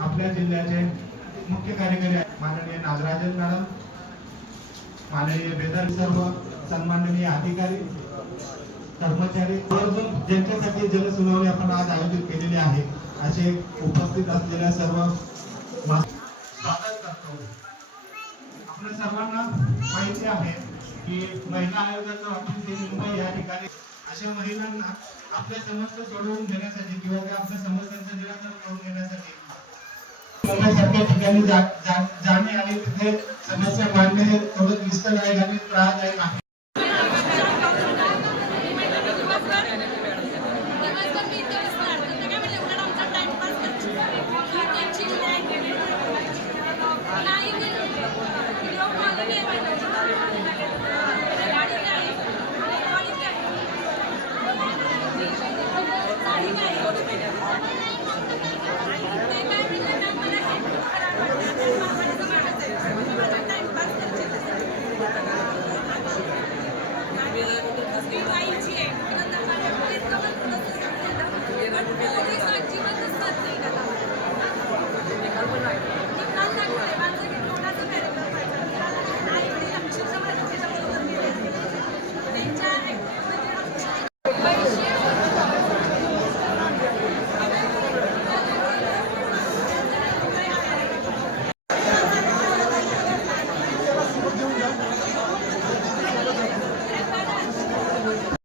आपल्या जिल्ह्याचे मुख्य कार्यकारी माननीय नागराजन मॅडम माननीय बेदर सर्व सन्माननीय अधिकारी कर्मचारी आवर्जून ज्यांच्यासाठी जलसुनावणी आपण आज आयोजित केलेली आहे असे उपस्थित असलेल्या सर्व स्वागत करतो आपल्या सर्वांना माहिती आहे की महिला आयोगाचं ऑफिस मुंबई या ठिकाणी अशा महिलांना आपल्या समस्या सोडवून घेण्यासाठी किंवा त्या आपल्या समस्यांचं निराकरण करून घेण्यासाठी मुंबईसारख्या ठिकाणी जा- जाणे आणि तिथे समस्या मांडणे हे थोडं क्लिष्टदायक आणि त्रासदायक आहे